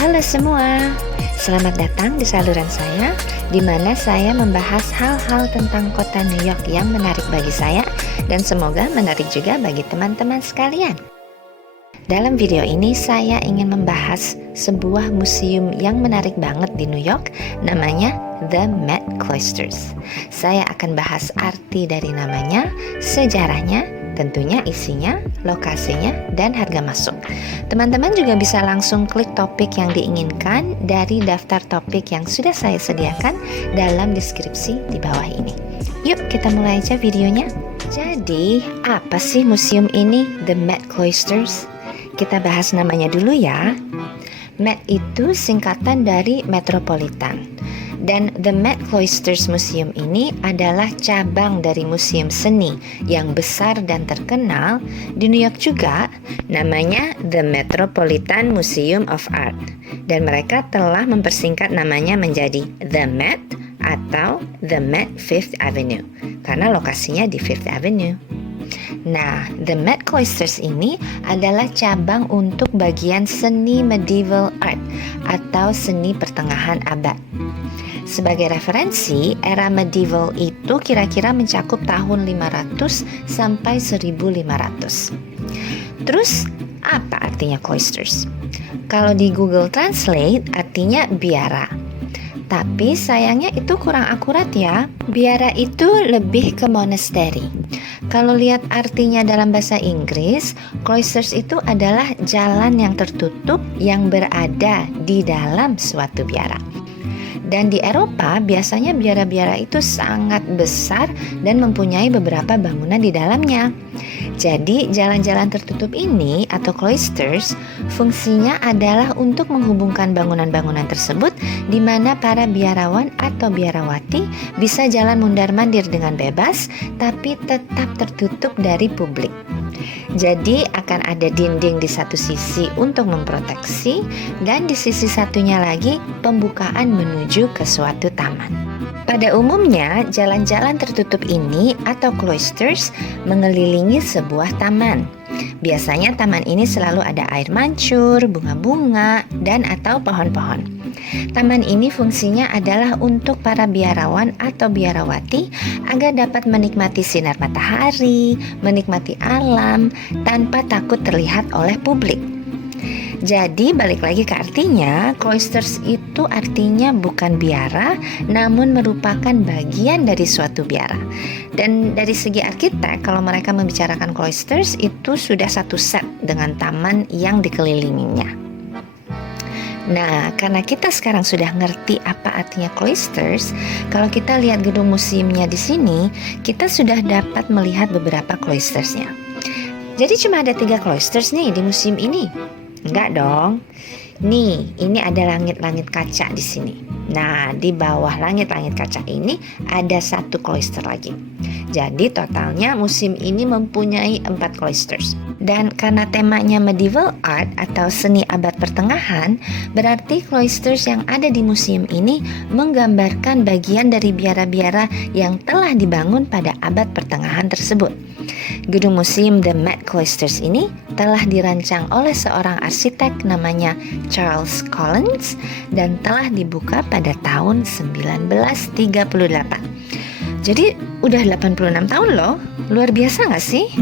Halo semua, selamat datang di saluran saya, di mana saya membahas hal-hal tentang kota New York yang menarik bagi saya dan semoga menarik juga bagi teman-teman sekalian. Dalam video ini saya ingin membahas sebuah museum yang menarik banget di New York, namanya The Met Cloisters. Saya akan bahas arti dari namanya, sejarahnya, tentunya isinya, lokasinya, dan harga masuk. Teman-teman juga bisa langsung klik topik yang diinginkan dari daftar topik yang sudah saya sediakan dalam deskripsi di bawah ini. Yuk kita mulai aja videonya. Jadi, apa sih museum ini, The Met Cloisters? Kita bahas namanya dulu ya. Met itu singkatan dari Metropolitan. Dan The Met Cloisters Museum ini adalah cabang dari museum seni yang besar dan terkenal di New York juga, namanya The Metropolitan Museum of Art. Dan mereka telah mempersingkat namanya menjadi The Met atau The Met Fifth Avenue, karena lokasinya di Fifth Avenue. Nah, The Met Cloisters ini adalah cabang untuk bagian seni medieval art atau seni pertengahan abad. Sebagai referensi, era medieval itu kira-kira mencakup tahun 500 sampai 1500. Terus, apa artinya cloisters? Kalau di Google Translate, artinya biara. Tapi sayangnya itu kurang akurat ya. Biara itu lebih ke monastery. Kalau lihat artinya dalam bahasa Inggris, cloisters itu adalah jalan yang tertutup yang berada di dalam suatu biara. Dan di Eropa biasanya biara-biara itu sangat besar dan mempunyai beberapa bangunan di dalamnya. Jadi jalan-jalan tertutup ini atau cloisters fungsinya adalah untuk menghubungkan bangunan-bangunan tersebut di mana para biarawan atau biarawati bisa jalan mundar-mandir dengan bebas tapi tetap tertutup dari publik. Jadi akan ada dinding di satu sisi untuk memproteksi dan di sisi satunya lagi pembukaan menuju ke suatu taman. Pada umumnya, jalan-jalan tertutup ini atau cloisters mengelilingi sebuah taman. Biasanya taman ini selalu ada air mancur, bunga-bunga, dan atau pohon-pohon. Taman ini fungsinya adalah untuk para biarawan atau biarawati agar dapat menikmati sinar matahari, menikmati alam, tanpa takut terlihat oleh publik. Jadi balik lagi ke artinya, cloisters itu artinya bukan biara, namun merupakan bagian dari suatu biara. Dan dari segi arsitek, kalau mereka membicarakan cloisters itu sudah satu set dengan taman yang dikelilinginya. Nah, karena kita sekarang sudah ngerti apa artinya cloisters, kalau kita lihat gedung museumnya di sini, kita sudah dapat melihat beberapa cloistersnya. Jadi cuma ada 3 cloisters nih di museum ini. Enggak dong. Nih, ini ada langit-langit kaca di sini. Nah, di bawah langit-langit kaca ini ada 1 cloister lagi. Jadi totalnya museum ini mempunyai 4 cloisters. Dan karena temanya medieval art atau seni abad pertengahan, berarti cloisters yang ada di museum ini menggambarkan bagian dari biara-biara yang telah dibangun pada abad pertengahan tersebut. Gedung museum The Met Cloisters ini telah dirancang oleh seorang arsitek namanya Charles Collins dan telah dibuka pada tahun 1938. Jadi udah 86 tahun loh, luar biasa gak sih?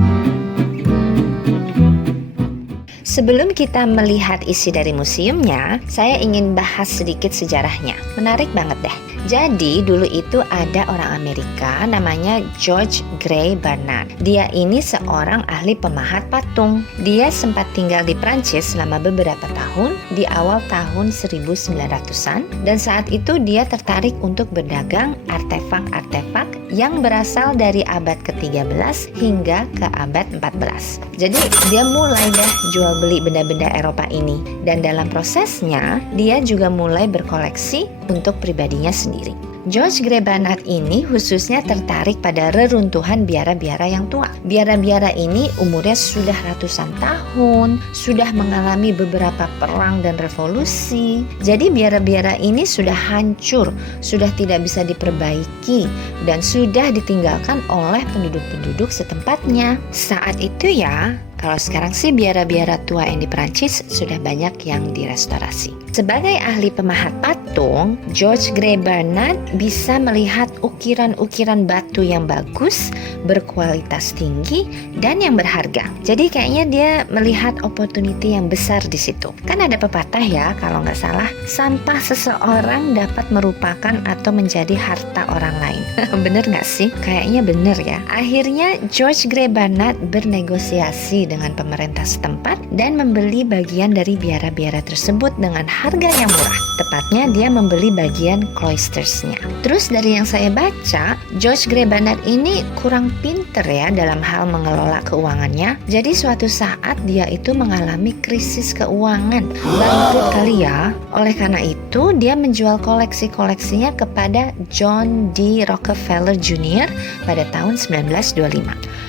Sebelum kita melihat isi dari museumnya, saya ingin bahas sedikit sejarahnya. Menarik banget deh. Jadi dulu itu ada orang Amerika namanya George Gray Barnard. Dia ini seorang ahli pemahat patung. Dia sempat tinggal di Prancis selama beberapa tahun di awal tahun 1900-an. Dan saat itu dia tertarik untuk berdagang artefak-artefak yang berasal dari abad ke-13 hingga ke abad 14. Jadi dia mulai deh jual beli benda-benda Eropa ini. Dan dalam prosesnya dia juga mulai berkoleksi untuk pribadinya sendiri. George Gray Barnard ini khususnya tertarik pada reruntuhan biara-biara yang tua. Biara-biara ini umurnya sudah ratusan tahun, sudah mengalami beberapa perang dan revolusi. Jadi biara-biara ini sudah hancur, sudah tidak bisa diperbaiki, dan sudah ditinggalkan oleh penduduk-penduduk setempatnya. Saat itu ya, Kalau sekarang sih biara-biara tua yang di Perancis sudah banyak yang direstorasi. Sebagai ahli pemahat patung, George Gray Bernard bisa melihat ukiran-ukiran batu yang bagus, berkualitas tinggi, dan yang berharga. Jadi kayaknya dia melihat opportunity yang besar di situ. Kan ada pepatah ya, kalau nggak salah, sampah seseorang dapat merupakan atau menjadi harta orang lain. Bener nggak sih? Kayaknya bener ya. Akhirnya George Gray Bernard bernegosiasi dengan pemerintah setempat dan membeli bagian dari biara-biara tersebut dengan harga yang murah. Tepatnya dia membeli bagian cloistersnya. Terus dari yang saya baca, George Gray Bernard ini kurang pinter ya dalam hal mengelola keuangannya. Jadi suatu saat dia itu mengalami krisis keuangan, bangkrut kali ya. Oleh karena itu dia menjual koleksi-koleksinya kepada John D. Rockefeller Jr. pada tahun 1925.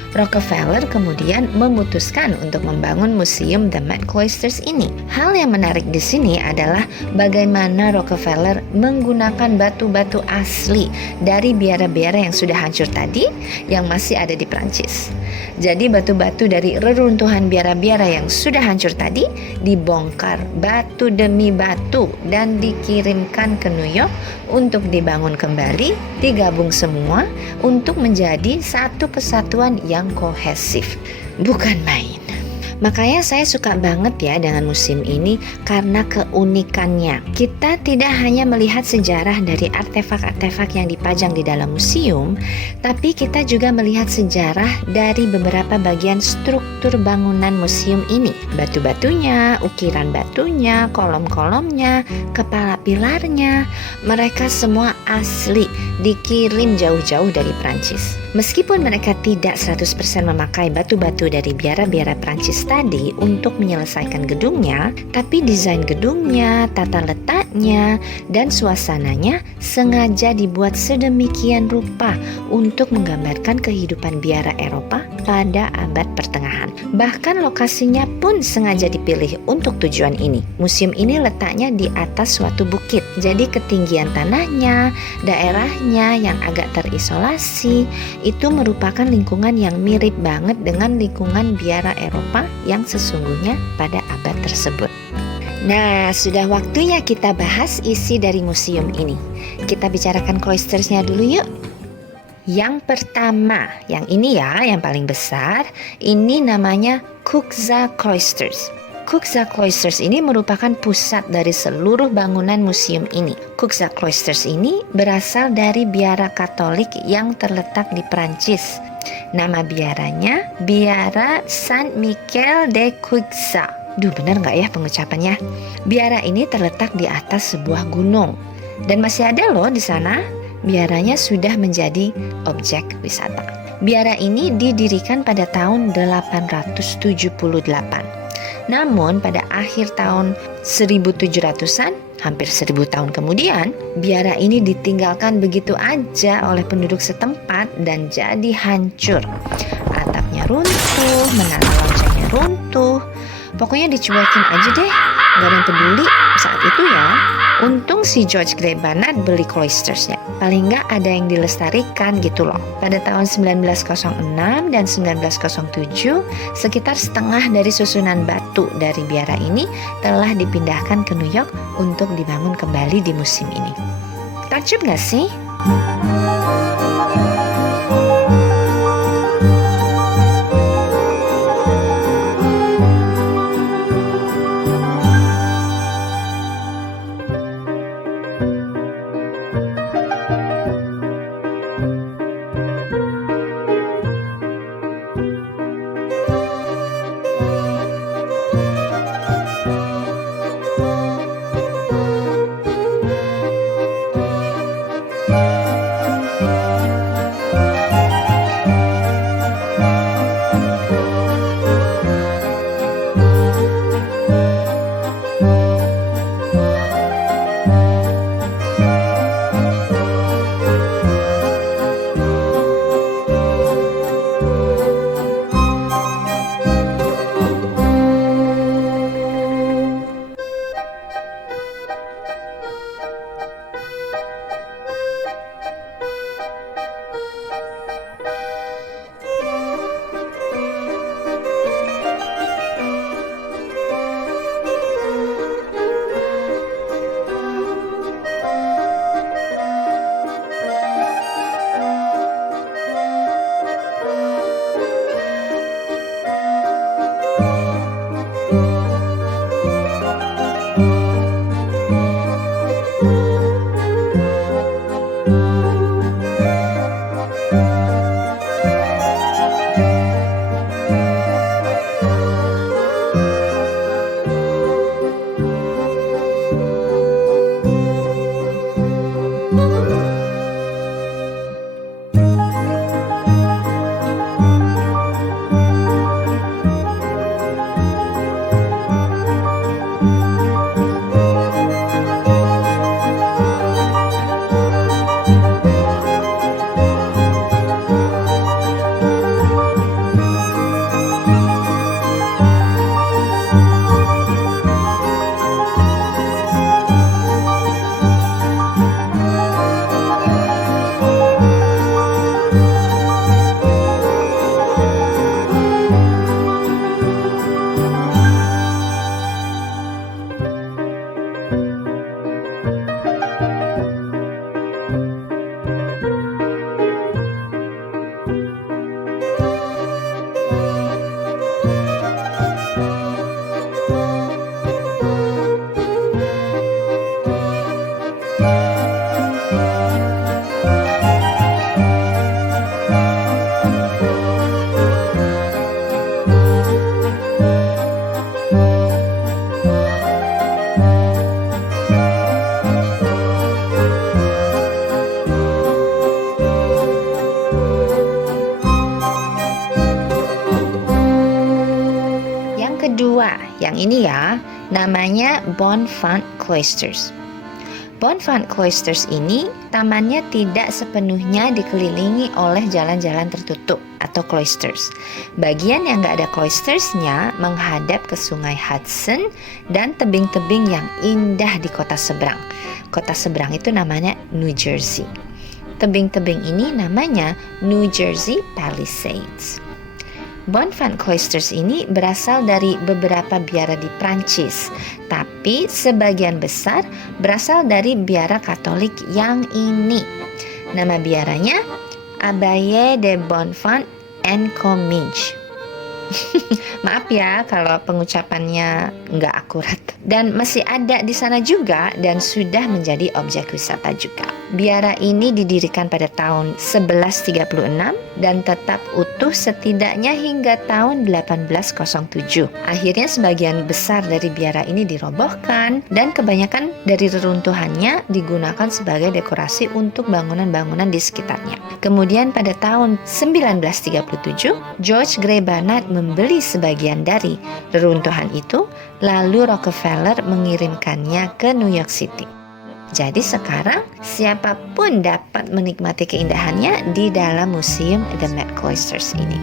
Rockefeller kemudian memutuskan untuk membangun museum The Met Cloisters ini. Hal yang menarik di sini adalah bagaimana Rockefeller menggunakan batu-batu asli dari biara-biara yang sudah hancur tadi yang masih ada di Prancis. Jadi batu-batu dari reruntuhan biara-biara yang sudah hancur tadi dibongkar batu demi batu dan dikirimkan ke New York untuk dibangun kembali, digabung semua untuk menjadi satu kesatuan yang kohesif. Bukan main. Makanya saya suka banget ya dengan museum ini karena keunikannya. Kita tidak hanya melihat sejarah dari artefak-artefak yang dipajang di dalam museum, tapi kita juga melihat sejarah dari beberapa bagian struktur bangunan museum ini. Batu-batunya, ukiran batunya, kolom-kolomnya, kepala pilarnya, mereka semua asli, dikirim jauh-jauh dari Prancis. Meskipun mereka tidak 100% memakai batu-batu dari biara-biara Prancis tadi untuk menyelesaikan gedungnya, tapi desain gedungnya, tata letaknya, dan suasananya sengaja dibuat sedemikian rupa untuk menggambarkan kehidupan biara Eropa pada abad pertengahan. Bahkan lokasinya pun sengaja dipilih untuk tujuan ini. Museum ini letaknya di atas suatu bukit, jadi ketinggian tanahnya, daerahnya yang agak terisolasi, itu merupakan lingkungan yang mirip banget dengan lingkungan biara Eropa yang sesungguhnya pada abad tersebut. Nah, sudah waktunya kita bahas isi dari museum ini. Kita bicarakan cloistersnya dulu yuk. Yang pertama, yang ini ya, yang paling besar, ini namanya Cuxa Cloisters. Cuxa Cloisters ini merupakan pusat dari seluruh bangunan museum ini. Cuxa Cloisters ini berasal dari biara Katolik yang terletak di Prancis. Nama biaranya Biara Saint Michel de Cuxa. Duh, benar nggak ya pengucapannya? Biara ini terletak di atas sebuah gunung dan masih ada loh di sana. Biaranya sudah menjadi objek wisata. Biara ini didirikan pada tahun 878. Namun pada akhir tahun 1700-an, hampir 1000 tahun kemudian, biara ini ditinggalkan begitu aja oleh penduduk setempat dan jadi hancur. Atapnya runtuh, menara loncengnya runtuh. Pokoknya dicuekin aja deh, gak ada yang peduli saat itu ya. Untung si George Gray Bernard beli cloistersnya. Paling nggak ada yang dilestarikan gitu loh. Pada tahun 1906 dan 1907, sekitar setengah dari susunan batu dari biara ini telah dipindahkan ke New York untuk dibangun kembali di museum ini. Takjub nggak sih? kedua, yang ini ya, namanya Bonfant Cloisters. Bonfant Cloisters ini tamannya tidak sepenuhnya dikelilingi oleh jalan-jalan tertutup atau cloisters. Bagian yang nggak ada cloistersnya menghadap ke sungai Hudson dan tebing-tebing yang indah di kota seberang. Kota seberang itu namanya New Jersey. Tebing-tebing ini namanya New Jersey Palisades. Bonfant Cloisters ini berasal dari beberapa biara di Prancis, tapi sebagian besar berasal dari biara Katolik yang ini. Nama biaranya Abbaye de Bonfant en Comminges. Maaf ya kalau pengucapannya nggak akurat. Dan masih ada di sana juga dan sudah menjadi objek wisata juga. Biara ini didirikan pada tahun 1136 dan tetap utuh setidaknya hingga tahun 1807. Akhirnya sebagian besar dari biara ini dirobohkan dan kebanyakan dari reruntuhannya digunakan sebagai dekorasi untuk bangunan-bangunan di sekitarnya. Kemudian pada tahun 1937, George Grey Barnard membeli sebagian dari reruntuhan itu, lalu Rockefeller mengirimkannya ke New York City. Jadi sekarang siapapun dapat menikmati keindahannya di dalam museum The Met Cloisters ini.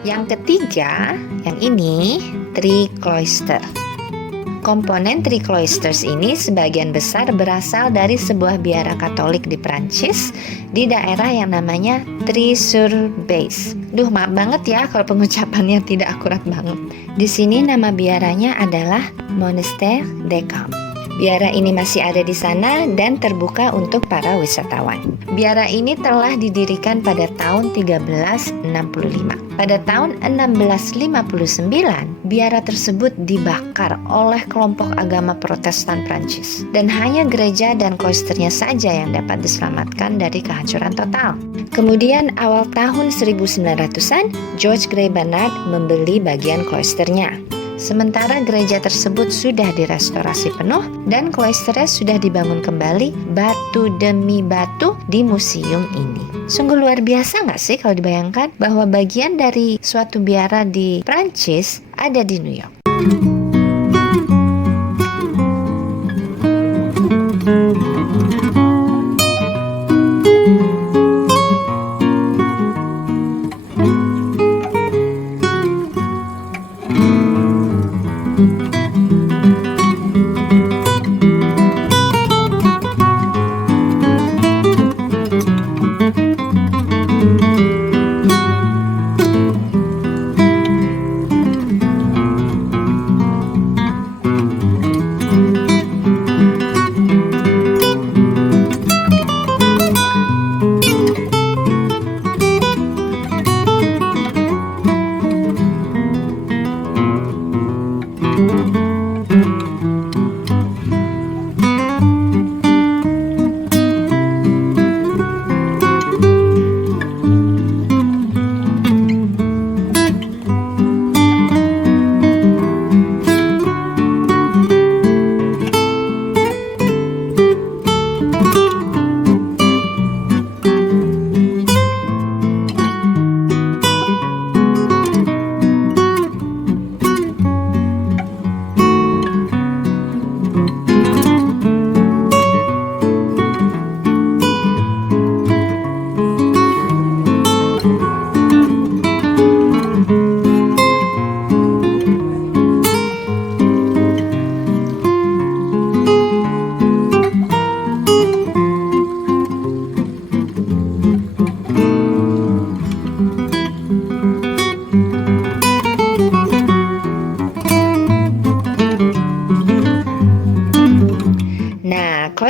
Yang ketiga, yang ini Three Cloisters. Komponen Three Cloisters ini sebagian besar berasal dari sebuah biara Katolik di Prancis di daerah yang namanya Trie-sur-Besse. Duh, maaf banget ya kalau pengucapannya tidak akurat banget. Di sini nama biaranya adalah Monastère des Carmes. Biara ini masih ada di sana dan terbuka untuk para wisatawan. Biara ini telah didirikan pada tahun 1365. Pada tahun 1659, biara tersebut dibakar oleh kelompok agama Protestan Prancis. Dan hanya gereja dan kloisternya saja yang dapat diselamatkan dari kehancuran total. Kemudian awal tahun 1900-an, George Grey Barnard membeli bagian kloisternya. Sementara gereja tersebut sudah direstorasi penuh dan kloisternya sudah dibangun kembali batu demi batu di museum ini. Sungguh luar biasa nggak sih kalau dibayangkan bahwa bagian dari suatu biara di Prancis ada di New York.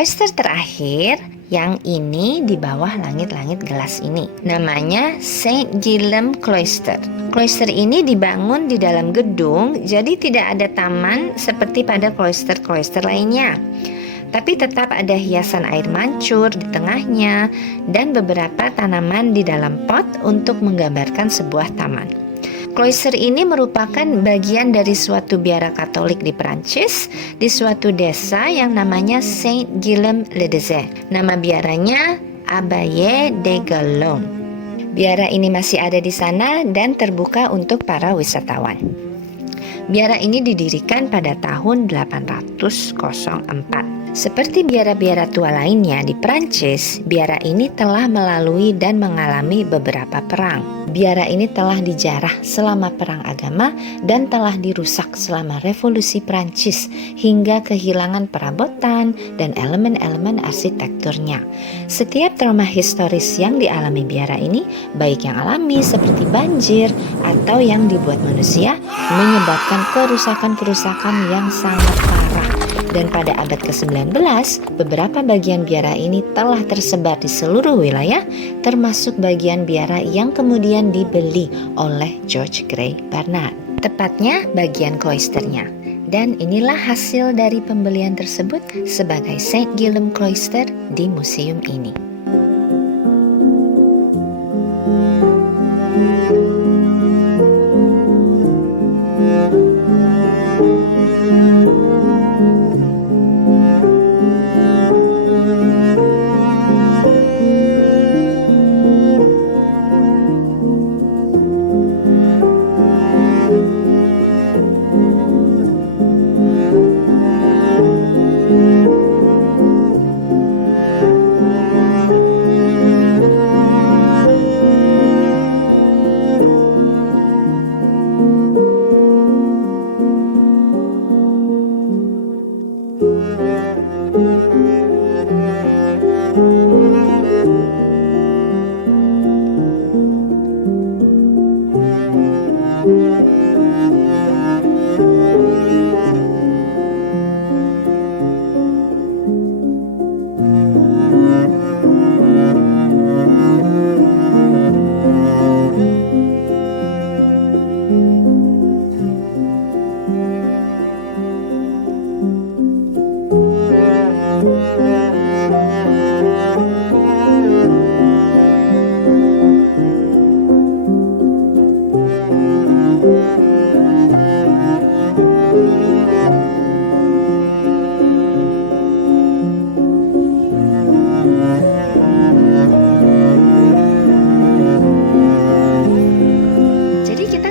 Cloister terakhir yang ini di bawah langit-langit gelas ini, namanya Saint Guillaume Cloister. Cloister ini dibangun di dalam gedung, jadi tidak ada taman seperti pada cloister-cloister lainnya. Tapi tetap ada hiasan air mancur di tengahnya dan beberapa tanaman di dalam pot untuk menggambarkan sebuah taman. Cloister ini merupakan bagian dari suatu biara Katolik di Perancis, di suatu desa yang namanya Saint-Guillaume-le-Désert. Nama biaranya Abbaye de Gallon. Biara ini masih ada di sana dan terbuka untuk para wisatawan. Biara ini didirikan pada tahun 804. Seperti biara-biara tua lainnya di Prancis, biara ini telah melalui dan mengalami beberapa perang. Biara ini telah dijarah selama perang agama dan telah dirusak selama revolusi Prancis hingga kehilangan perabotan dan elemen-elemen arsitekturnya. Setiap trauma historis yang dialami biara ini, baik yang alami seperti banjir atau yang dibuat manusia, menyebabkan kerusakan-kerusakan yang sangat parah. Dan pada abad ke-19, beberapa bagian biara ini telah tersebar di seluruh wilayah, termasuk bagian biara yang kemudian dibeli oleh George Grey Barnard, tepatnya bagian cloisternya. Dan inilah hasil dari pembelian tersebut sebagai Saint Guillaume Cloister di museum ini.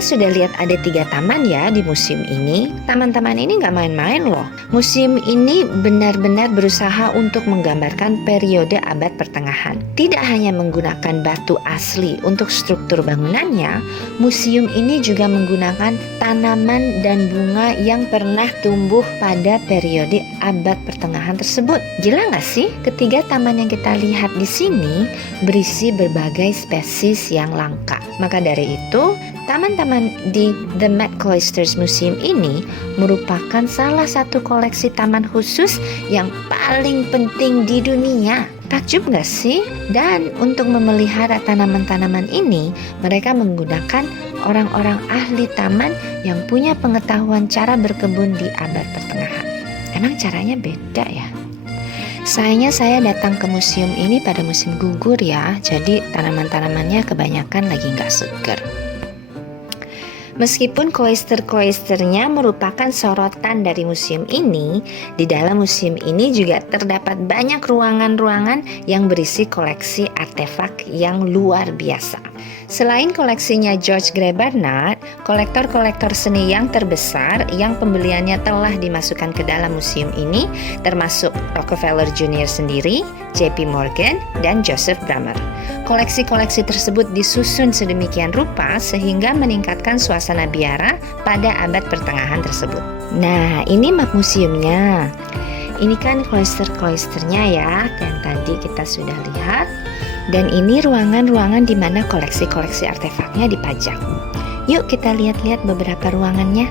Sudah lihat ada 3 taman ya di museum ini. Taman-taman ini nggak main-main loh. Museum ini benar-benar berusaha untuk menggambarkan periode abad pertengahan. Tidak hanya menggunakan batu asli untuk struktur bangunannya, museum ini juga menggunakan tanaman dan bunga yang pernah tumbuh pada periode abad pertengahan tersebut. Gila nggak sih? Ketiga taman yang kita lihat di sini berisi berbagai spesies yang langka. Maka dari itu, taman-taman di The Met Cloisters Museum ini merupakan salah satu koleksi taman khusus yang paling penting di dunia. Takjub nggak sih? Dan untuk memelihara tanaman-tanaman ini, mereka menggunakan orang-orang ahli taman yang punya pengetahuan cara berkebun di abad pertengahan. Emang caranya beda ya? Sayangnya saya datang ke museum ini pada musim gugur ya, jadi tanaman-tanamannya kebanyakan lagi nggak seger. Meskipun cloister-cloisternya merupakan sorotan dari museum ini, di dalam museum ini juga terdapat banyak ruangan-ruangan yang berisi koleksi artefak yang luar biasa. Selain koleksinya George Grey Barnard, kolektor-kolektor seni yang terbesar yang pembeliannya telah dimasukkan ke dalam museum ini termasuk Rockefeller Jr. sendiri, JP Morgan, dan Joseph Brammer. Koleksi-koleksi tersebut disusun sedemikian rupa sehingga meningkatkan suasana biara pada abad pertengahan tersebut. Nah, ini map museumnya. Ini kan cloister-cloisternya ya, yang tadi kita sudah lihat. Dan ini ruangan-ruangan di mana koleksi-koleksi artefaknya dipajang. Yuk kita lihat-lihat beberapa ruangannya.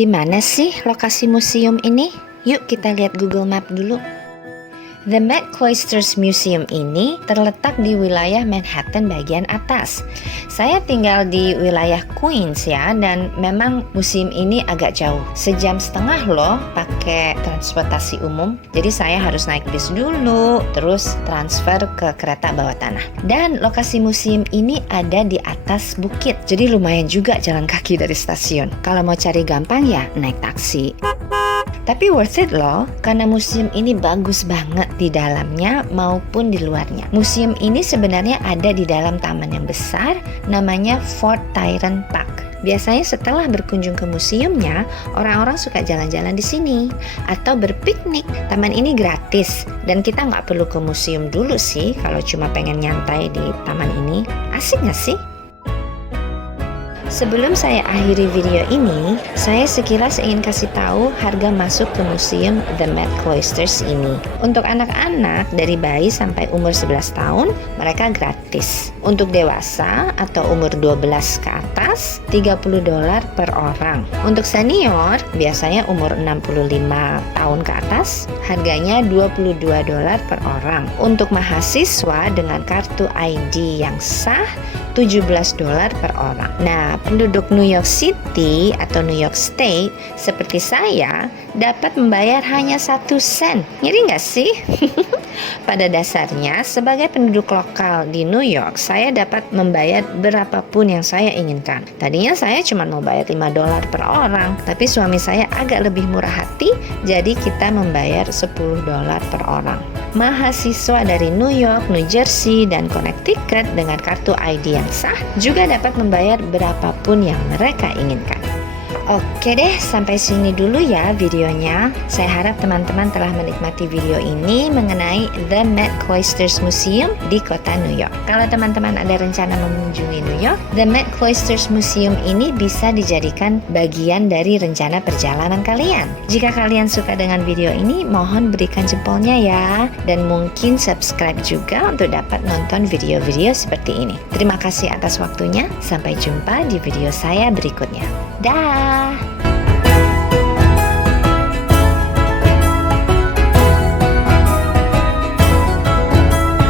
Di mana sih lokasi museum ini? Yuk kita lihat Google Map dulu. The Met Cloisters Museum ini terletak di wilayah Manhattan bagian atas. Saya tinggal di wilayah Queens ya, dan memang museum ini agak jauh. Sejam setengah loh pakai transportasi umum. Jadi saya harus naik bis dulu, terus transfer ke kereta bawah tanah. Dan lokasi museum ini ada di atas bukit. Jadi lumayan juga jalan kaki dari stasiun. Kalau mau cari gampang ya naik taksi. Tapi worth it loh, karena museum ini bagus banget di dalamnya maupun di luarnya. Museum ini sebenarnya ada di dalam taman yang besar, namanya Fort Tryon Park. Biasanya setelah berkunjung ke museumnya, orang-orang suka jalan-jalan di sini atau berpiknik. Taman ini gratis dan kita nggak perlu ke museum dulu sih kalau cuma pengen nyantai di taman ini. Asik nggak sih? Sebelum saya akhiri video ini, saya sekilas ingin kasih tahu harga masuk ke museum The Met Cloisters ini. Untuk anak-anak dari bayi sampai umur 11 tahun, mereka gratis. Untuk dewasa atau umur 12 ke atas, $30 per orang. Untuk senior, biasanya umur 65 tahun ke atas, harganya $22 per orang. Untuk mahasiswa dengan kartu ID yang sah, $17 per orang. Nah, penduduk New York City atau New York State seperti saya dapat membayar hanya 1 sen. Ngeri nggak sih? Pada dasarnya, sebagai penduduk lokal di New York, saya dapat membayar berapapun yang saya inginkan. Tadinya saya cuma mau bayar $5 per orang, tapi suami saya agak lebih murah hati, jadi kita membayar $10 per orang. Mahasiswa dari New York, New Jersey, dan Connecticut dengan kartu ID yang sah juga dapat membayar berapapun yang mereka inginkan. Oke deh, sampai sini dulu ya videonya. Saya harap teman-teman telah menikmati video ini mengenai The Met Cloisters Museum di kota New York. Kalau teman-teman ada rencana mengunjungi New York, The Met Cloisters Museum ini bisa dijadikan bagian dari rencana perjalanan kalian. Jika kalian suka dengan video ini, mohon berikan jempolnya ya. Dan mungkin subscribe juga untuk dapat nonton video-video seperti ini. Terima kasih atas waktunya. Sampai jumpa di video saya berikutnya. Dah.